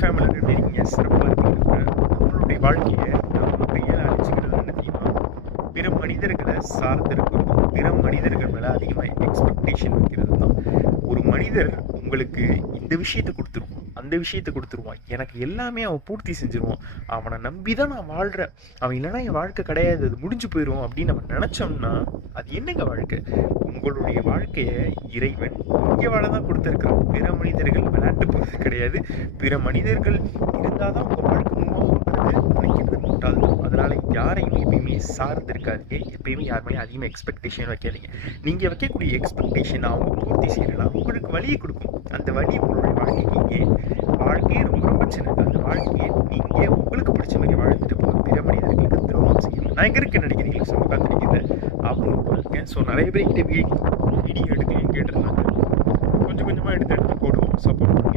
ஃபேமிலியில் எப்படி இருக்கீங்க? சிறப்பாக இருக்கீங்க. நம்மளுடைய வாழ்க்கையை நம்ம கையால் அழிச்சுக்கிறது என்ன தெரியுமா? பிற மனிதர்களை சார்ந்து இருக்கிறதும் பிற மனிதர்கள் மேலே அதிகமாக எக்ஸ்பெக்டேஷன் வைக்கிறது தான். ஒரு மனிதர் உங்களுக்கு இந்த விஷயத்தை கொடுத்துருவான், அந்த விஷயத்தை கொடுத்துருவான், எனக்கு எல்லாமே அவன் பூர்த்தி செஞ்சிருவான், அவனை நம்பி தான் நான் வாழ்கிறேன், அவன் இல்லைனா என் வாழ்க்கை கிடையாது, அது முடிஞ்சு போயிடும் அப்படின்னு நம்ம நினச்சோம்னா அது என்னங்க வாழ்க்கை? உங்களுடைய வாழ்க்கையை இறைவன் இங்கே வாழ தான் கொடுத்துருக்குறான். பிற மனிதர்கள் விளையாட்டு போகிறது கிடையாது. பிற மனிதர்கள் இருந்தால் தான் உங்கள் வாழ்க்கை மூவாகுன்றது நினைக்கிறது முட்டாள். அதனால் யாரையுமே எப்பயுமே சார்ந்து இருக்காதீங்க. எப்பயுமே யாருமே அதிகமாக எக்ஸ்பெக்டேஷன் வைக்காதீங்க. நீங்கள் வைக்கக்கூடிய எக்ஸ்பெக்டேஷன் அவங்க பூர்த்தி செய்யலாம், உங்களுக்கு வழியை கொடுக்கும். அந்த வழி உங்களுடைய வாழ்க்கைக்கு வாழ்க்கையே ரொம்ப ரொம்ப சின்னது. அந்த வாழ்க்கையை நீங்கள் உங்களுக்கு பிடிச்ச மாதிரி வாழ்ந்துட்டு போகும். பிற மனிதர்களுக்கு துரோகம் செய்யணும். நான் எங்கே இருக்கேன்னு நினைக்கிறீங்களா? சமூகத்தில் நினைக்கிறேன் அப்படின்னு இருக்கேன். ஸோ நிறைய பேர் வீடியோ எடுக்க கேட்டிருந்தாங்க. கொஞ்சம் கொஞ்சமாக எடுத்து போடுவோம், சப்போர்ட்